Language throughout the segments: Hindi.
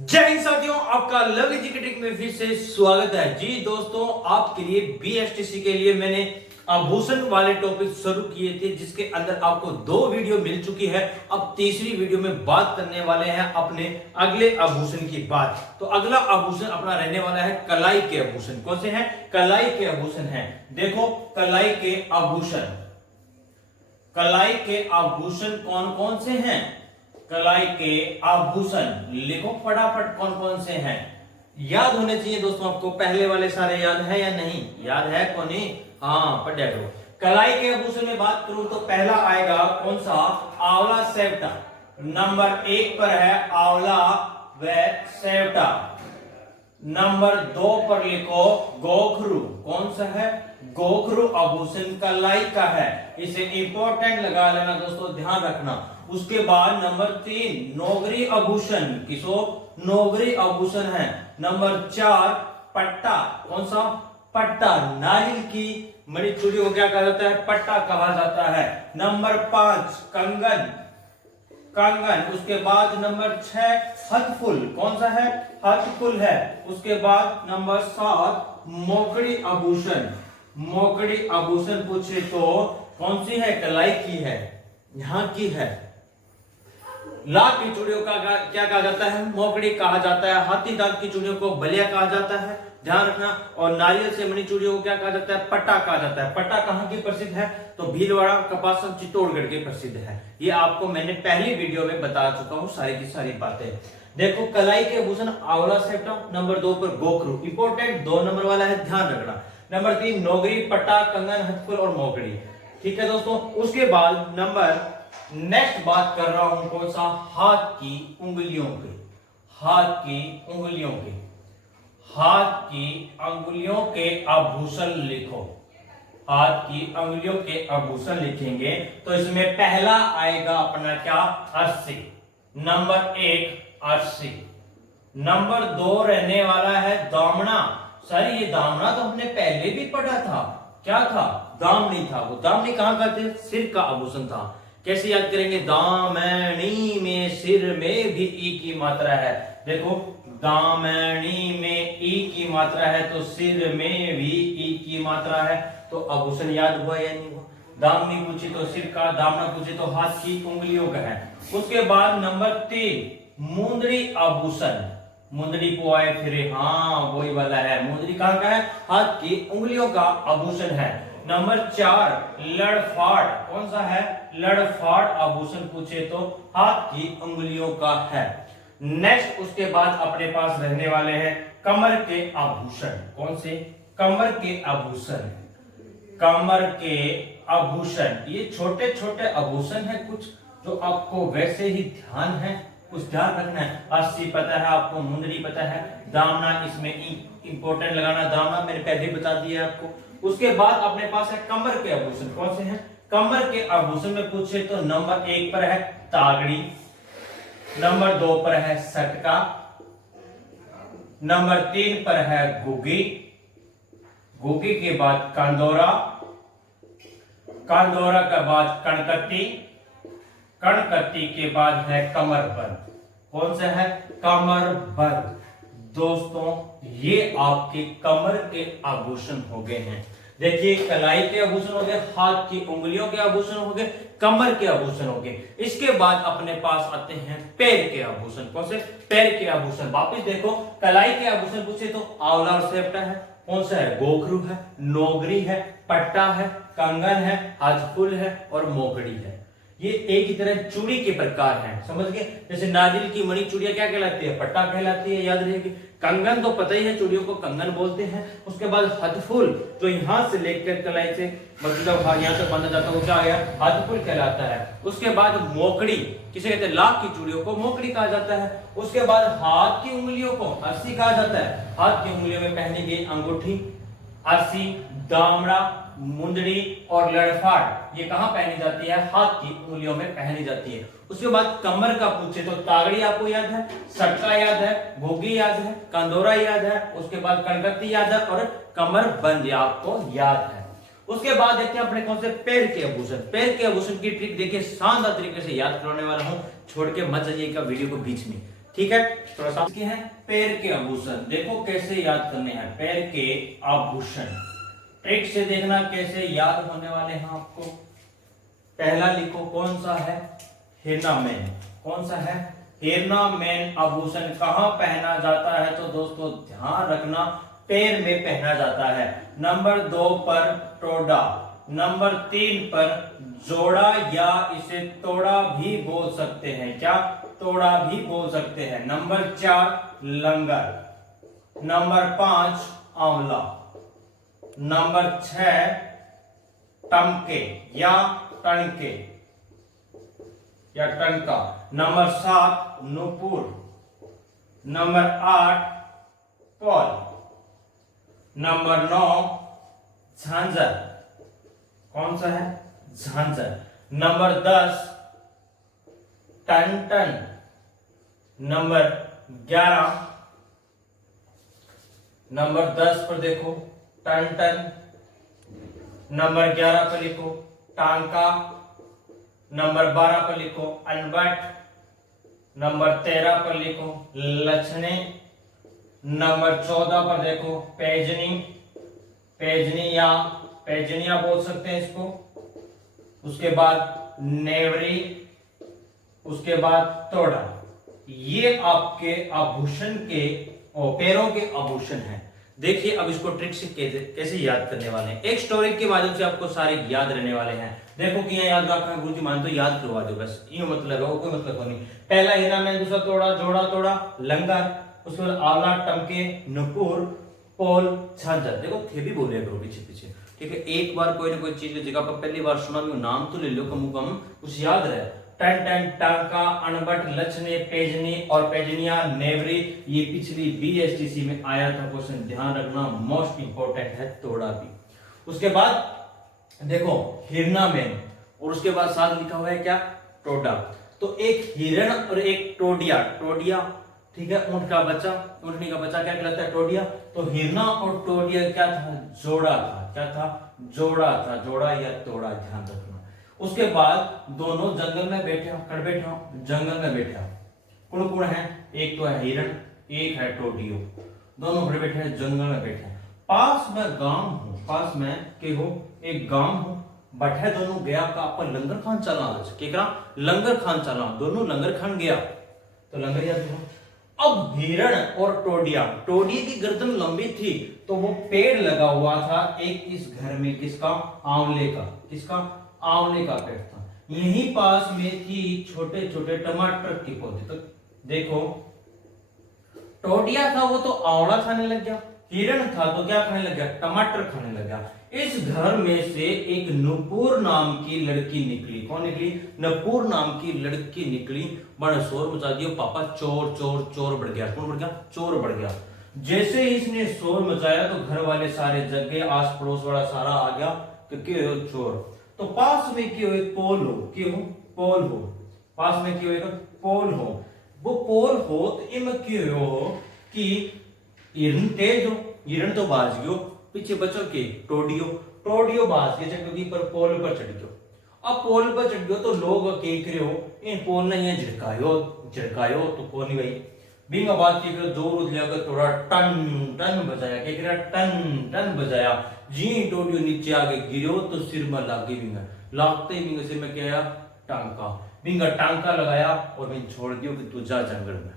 जय हिंद साथियों, आपका लव एजुकेटिक में फिर से स्वागत है। जी दोस्तों, आपके लिए बीएसटीसी के लिए मैंने आभूषण वाले टॉपिक शुरू किए थे, जिसके अंदर आपको 2 वीडियो मिल चुकी है। अब तीसरी वीडियो में बात करने वाले हैं अपने अगले आभूषण की बात। तो अगला आभूषण अपना रहने वाला है कलाई के आभूषण। कौन से हैं? कलाई के आभूषण हैं। देखो, कलाई के आभूषण, कलाई के आभूषण कौन कौन से हैं? कलाई के आभूषण लिखो फटाफट, कौन कौन से हैं? याद होने चाहिए दोस्तों आपको। पहले वाले सारे याद है या नहीं? याद है कौन? हाँ, पढ़ जाओ। कलाई के आभूषण में बात करूं तो पहला आएगा कौन सा? आंवला सेवटा। नंबर 1 पर है आंवला व सेवटा। नंबर 2 पर लिखो गोखरू। कौन सा है? गोखरू आभूषण कलाई का है। इसे इंपॉर्टेंट लगा लेना दोस्तों, ध्यान रखना। उसके बाद नंबर 3 नोगरी आभूषण। किसो? नोगरी आभूषण है। नंबर 4 पट्टा। कौन सा? पट्टा। नारियल की मणिचूड़ी को क्या कहा जाता है? पट्टा कहा जाता है। नंबर 5 कंगन, कंगन। उसके बाद नंबर 6 हथफुल। कौन सा है? हथफुल है। उसके बाद नंबर 7 मोकड़ी आभूषण। मोकड़ी आभूषण पूछे तो कौन सी है? कलाई की है, यहां की है। लाख की चूड़ियों का क्या कहा जाता है? मोकड़ी कहा जाता है। हाथी दांत की चूड़ियों को बलिया कहा जाता है, ध्यान रखना। और नारियल से बनी चूड़ियों को क्या कहा जाता है? पट्टा कहा जाता है। पट्टा कहां की प्रसिद्ध है? तो भीलवाड़ा, कपासन, चित्तौड़गढ़ के प्रसिद्ध है। ये आपको मैंने पहली वीडियो में बता चुका हूं सारी की सारी बातें। देखो, कलाई के आभूषण आंवला सेवटा। नंबर 2 पर गोखरू, इंपॉर्टेंट 2 नंबर वाला है, ध्यान रखना। नंबर 3 नोगरी, पट्टा, कंगन, हथफुल और मोकड़ी। ठीक है दोस्तों। उसके बाद नंबर नेक्स्ट बात कर रहा हूं कौन सा? हाथ की उंगलियों के। हाथ की उंगलियों के, हाथ की अंगुलियों के आभूषण लिखो। हाथ की अंगुलियों के आभूषण लिखेंगे तो इसमें पहला आएगा अपना क्या? अर्शी। नंबर 1 अर्शी। नंबर 2 रहने वाला है दामना। सर, ये दामना तो हमने पहले भी पढ़ा था। क्या था? दामनी था। वो दामनी कहां का थे? सिर का आभूषण था। कैसे याद करेंगे? दामनी में सिर में भी ई की मात्रा है। देखो, दामनी में ई की मात्रा है तो सिर में भी ई की मात्रा है। तो आभूषण याद हुआ या नहीं हुआ? दामनी पूछी तो सिर का, दामना पूछी तो हाथ की उंगलियों का है। उसके बाद नंबर 3 मुंदरी आभूषण। मुंदरी को आए फिरे, हाँ वही वाला है। मुंदरी कहां का है? हाथ की उंगलियों का आभूषण है। नंबर 4 लड़फाड़। कौन सा है? लड़फाड़ आभूषण पूछे तो हाथ की उंगलियों का है। नेक्स्ट उसके बाद अपने पास रहने वाले हैं कमर के आभूषण। कौन से? कमर के आभूषण। कमर के आभूषण ये छोटे छोटे आभूषण है कुछ, जो आपको वैसे ही ध्यान है, कुछ ध्यान रखना है। अस्सी पता है आपको, मुंदरी पता है, दामना इसमें इंपॉर्टेंट लगाना। दामना मैंने पहले बता दिया आपको। उसके बाद अपने पास है कमर के आभूषण। कौन से हैं? कमर के आभूषण में पूछे तो नंबर 1 पर है तागड़ी। नंबर 2 पर है सटका। नंबर 3 पर है गुगी। गुगी के बाद कंदोरा। कंदोरा के बाद कणकत्ती। कणकत्ती के बाद है कमरबंद। कौन सा है? कमरबंद। दोस्तों, ये आपके कमर के आभूषण हो गए हैं। देखिए, कलाई के आभूषण हो गए, हाथ की उंगलियों के आभूषण हो गए, कमर के आभूषण हो गए। इसके बाद अपने पास आते हैं पैर के आभूषण। कौन से? पैर के आभूषण। वापिस देखो, कलाई के आभूषण पूछे तो आंवला और सेवटा है। कौन सा है? गोखरू है, नोगरी है, पट्टा है, कंगन है, हाथफुल है और मोकड़ी है। ये एक ही तरह चूड़ी के प्रकार हैं, समझ गए? जैसे नारियल की मणि चूड़ियां क्या कहलाती है? पट्टा कहलाती है, याद रहेगी। कंगन तो पता ही है, चूड़ियों को कंगन बोलते हैं। उसके बाद हथफुल, जो यहां से लेकर कलाई से मतलब यहां तक बांधा जाता है, वो क्या आ गया? हथफुल कहलाता है। उसके बाद मोकड़ी, किसे कहते हैं? लाख की चूड़ियों को मोकड़ी कहा जाता है। उसके बाद हाथ की उंगलियों को अर्शी कहा जाता है। हाथ की उंगलियों में पहनी गई अंगूठी, अर्शी, दामड़ा, मुंदड़ी और लड़फाड़ ये कहां पहनी जाती है? हाथ की उंगलियों में पहनी जाती है। उसके बाद कमर का पूछे तो तागड़ी आपको याद है, सटका याद है, घोगी याद है, कंदोरा याद है, उसके बाद कणकत्ती याद है और कमर बंद आपको याद है। उसके बाद देखते हैं अपने कौन से? पैर के आभूषण। पैर के आभूषण की ट्रिक देखिए, शानदार तरीके से याद करवाने वाला हूं, छोड़ के मत जाइएगा वीडियो को बीच में, ठीक ठीक है, थोड़ा सा है पैर के आभूषण। देखो कैसे याद करने हैं पैर के आभूषण, ट्रिक से देखना कैसे याद होने वाले हैं आपको। पहला लिखो कौन सा है, हिरनामेन। कौन सा है, हिरनामेन आभूषण कहाँ पहना जाता है, तो दोस्तों ध्यान रखना पैर में पहना जाता है। नंबर 2 पर टोडा, नंबर 3 पर जोड़ा या इसे तोड़ा भी बोल सकते हैं, क्या तोड़ा भी बोल सकते हैं। नंबर 4 लंगर, नंबर 5 आंवला, नंबर 6 टमके या टणके या टनका, नंबर 7 नुपुर, नंबर 8 पॉल, नंबर 9 झांझर। कौन सा है, झांझर। नंबर 10 टन टन, नंबर 11, नंबर 10 पर देखो टन टन, नंबर 11 पर लिखो टांका, नंबर 12 पर लिखो अनबट, नंबर 13 पर लिखो लक्षणे, नंबर 14 पर देखो पैजनी, पैजनी या पैजनिया बोल सकते हैं इसको। उसके बाद नेवरी, उसके बाद तोड़ा। ये आपके आभूषण के और पैरों के आभूषण हैं। देखिए अब इसको ट्रिक से कैसे याद करने वाले हैं। एक स्टोरी के माध्यम से आपको सारे याद रहने वाले हैं। देखो कि याद रखना गुरुजी मान तो याद करवा दो बस, ये मतलब है, कोई मतलब नहीं। पहला हिरनामेन, दूसरा तोड़ा, जोड़ा तोड़ा, लंगर, उसके बाद आंवला, टमके, नुपुर, पोल, झांझर। देखो थे भी बोले करो पीछे पीछे, ठीक है। एक बार कोई ना कोई चीज जगह पर पहली बार सुना भी नाम तो ले लो, कम कम कुछ याद रहे। टन टन, टांका, अनबट, लक्षणे, पेजनी और पेजनिया, नेवरी, ये पिछली बीएसटीसी में आया था क्वेश्चन, ध्यान रखना मोस्ट इंपोर्टेंट है। तोड़ा भी। उसके बाद देखो हिरनामेन और उसके बाद साथ लिखा हुआ है क्या, टोडा। तो एक हिरण और एक टोडिया, टोडिया ठीक है, ऊंट का बच्चा, ऊंटनी का बच्चा क्या कहलाता है, टोडिया। तो हिरना और टोडिया क्या था, जोड़ा था। क्या था, जोड़ा था, जोड़ा या तोड़ा, ध्यान रखना। उसके बाद दोनों जंगल में बैठे, कर बैठे, जंगल में बैठे। कौन कौन है, एक तो है हिरण, एक है टोडियो, दोनों खड़े बैठे हैं, जंगल में बैठे हैं। पास में गांव हूं, पास में के हो एक गांव हूं, बैठे दोनों गया का अपन लंगर खान चला, आज के करा लंगर खान चला, दोनों लंगर खान गया। तो लंगर याद हो। अब हिरण और टोडिया, टोडिया की गर्दन लंबी थी तो वो पेड़ लगा हुआ था एक इस घर में, किसका, आंवले का। किसका, आंवले का पेड़ था। यहीं पास में थी छोटे छोटे टमाटर के पौधे। तो देखो टोडिया था वो तो आंवला खाने लग गया, हिरण था तो क्या खाने लग गया, टमाटर खाने लग गया। इस घर में से एक नुपुर नाम की लड़की निकली। कौन निकली, नुपुर नाम की लड़की निकली। बड़ा शोर मचा दिया, पापा चोर चोर चोर बढ़ गया। कौन बढ़ गया, चोर बढ़ गया। जैसे ही इसने शोर मचाया तो घर वाले सारे जग गए, आस पड़ोस वाला सारा आ गया कि क्यों हो चोर। तो पास में क्यों एक पोल हो, क्यों पोल हो, पास में क्यों एक पोल हो। वो पोल हो तो इम क्यों हो कि हिरण तेज हो, हिरण तो बाज गयो, पीछे बचो के टोडियो, टोडियो बाज के क्योंकि पर पोल पर चढ़ गयो। अब पोल पर चढ़ गयो तो लोग के करे हो, इन पोल ने ये झटकायो, झटकायो तो कोई नहीं भाई बिंगा बात की जोर लेकर थोड़ा टन टन बजाया, के करे टन टन बजाया। जी टोडियो नीचे आगे गिरो तो सिर में लागे बिंगा, लागते ही बिंगा सिर में क्या आया, टांका। बिंगा टांका लगाया और मैं छोड़ दियो कि तू जा जंगल में।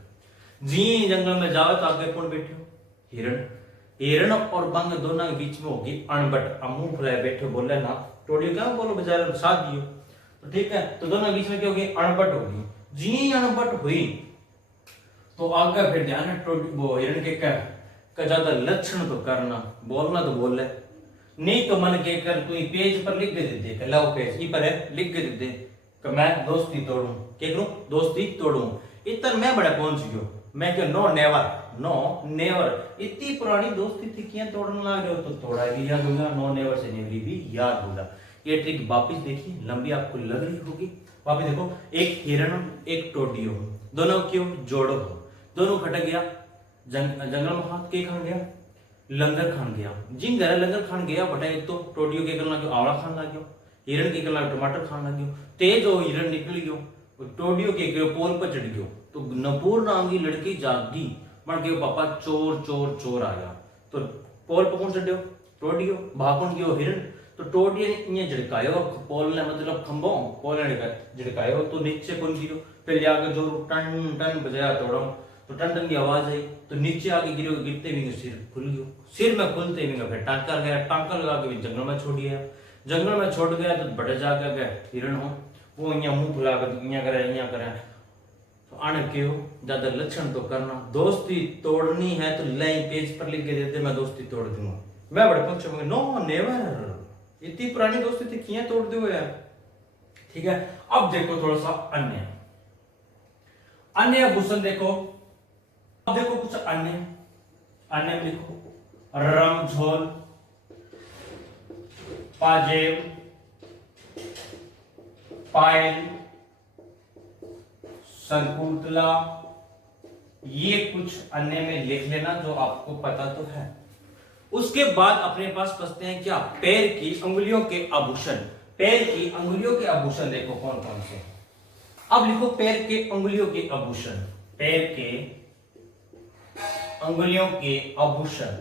जी जंगल में जाओ तो आगे कौन बैठे हो, हिरण। हिरण और बंग दोनों के बीच में होगी अनबट, मुंह फुलाए बैठे बोले ना, टोडियो क्या बोलो बेचारा साथ दियो। तो ठीक है, तो दोनों के बीच में क्या होगी, अनबट होगी। जी अनबट हुई तो आगे फिर ध्यान है वो हिरण के का ज्यादा लक्षण तो करना, बोलना तो बोल ले, नहीं तो मन के कर तू पेज पर लिख के दे दे, लाओ पेज ई पर है लिख के दे दे कि मैं दोस्ती तोड़ूं, क्या करूं, दोस्ती तोड़ूं। इतना मैं बड़ा पहुंच गयो, मैं क्या नो नेवर, नो नेवर। इतनी पुरानी दोस्ती थी क्या तोड़ने लग रहे हो, तो तोड़ा भी याद होगा, नो नेवर से नेवरी भी याद होगा। ये ट्रिक वापिस देखिए, लंबी आपको लग रही होगी, वापिस देखो। एक हिरण एक टोडियो, दोनों क्यों जोड़ो हो, दोनों खटक गया जंगल में, हाथ के खान गया, लंगर खान गया। जिन घर लंगर खान गया बटा, एक तो टोडियो के करना आंवला खान लग गयो, हिरण के करना टमाटर खान लग गयो। तेज हो हिरण निकल गयो, टोडियो के पोल पर चढ़ गयो, तो नपूर नाम की लड़की जागी बन गयो पापा चोर चोर चोर आया। तो पोल पर कौन चढ़ो टोडियो भाकुन गयो हिरन। तो टोडियो ने इं झड़कायो पोल ने मतलब खंभो पोल ने झड़कायो तो नीचे कौन गिरो। पहले आगे जोर टन टन बजाया तोड़ो तो टन टन की आवाज आई तो नीचे आगे गिरो। गिरते भी सिर खुल गयो। सिर में खुलते भी फिर टांका गया। टांका लगा के जंगल में छोड़ दिया। जंगल में छोड़ गया तो बड़े जाके गए हिरन हो वो अं मुंह फुला कर अं करे तो आने क्यों ज्यादा लक्षण तो करना। दोस्ती तोड़नी है तो लाइन पेज पर लिख के देते मैं दोस्ती तोड़ दूंगा। मैं बड़े पक्ष में नो नेवर इतनी पुरानी दोस्ती थी किया तोड़ दो यार। ठीक है अब देखो थोड़ा सा अन्य अन्य आभूषण देखो। अब देखो कुछ अन्य अन्य में लिखो रमझोल पाजेब पायल सरकुतला ये कुछ अन्य में लिख लेना जो आपको पता तो है। उसके बाद अपने पास बचते हैं क्या पैर की अंगुलियों के आभूषण। पैर की अंगुलियों के आभूषण देखो कौन कौन से। अब लिखो पैर के अंगुलियों के आभूषण। पैर के अंगुलियों के आभूषण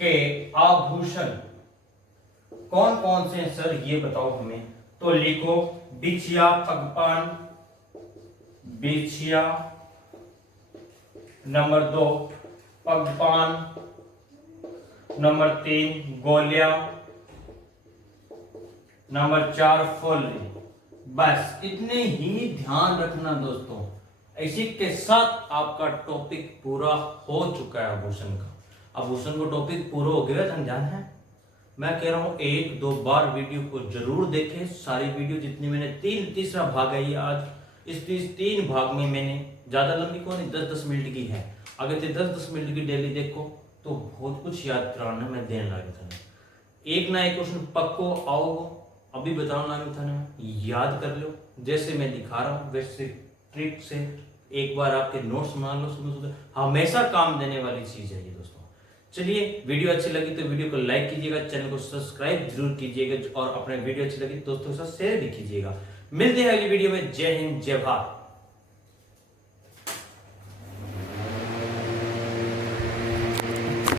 के आभूषण कौन कौन से हैं सर ये बताओ हमें। तो लिखो बिछिया पगपान बिछिया नंबर 2 पगपान नंबर 3 गोलिया नंबर 4 फुल्ली। बस इतने ही ध्यान रखना दोस्तों। इसी के साथ आपका टॉपिक पूरा हो चुका है आभूषण का। आभूषण को टॉपिक पूरा हो गया ध्यान है। मैं कह रहा हूं 1-2 बार वीडियो को जरूर देखें। सारी वीडियो जितनी मैंने तीसरा भाग है ये आज। इस 3 भाग में मैंने ज्यादा लंबी कौन है 10-10 मिनट की है। अगर 10-10 मिनट की डेली देखो तो बहुत कुछ याद कराना मैं देने लगा था। एक ना एक क्वेश्चन पक्को आओ अभी बताने लगा था याद कर लो। जैसे मैं दिखा रहा हूं वैसे ट्रिक से एक बार आपके नोट्स बना लो। सुनो हमेशा काम देने वाली चीज है ये दोस्तों। चलिए वीडियो अच्छी लगी तो वीडियो को लाइक कीजिएगा चैनल को सब्सक्राइब जरूर कीजिएगा और अपने वीडियो अच्छी लगी दोस्तों के साथ शेयर भी कीजिएगा। मिलते हैं अगली वीडियो में। जय हिंद जय भारत।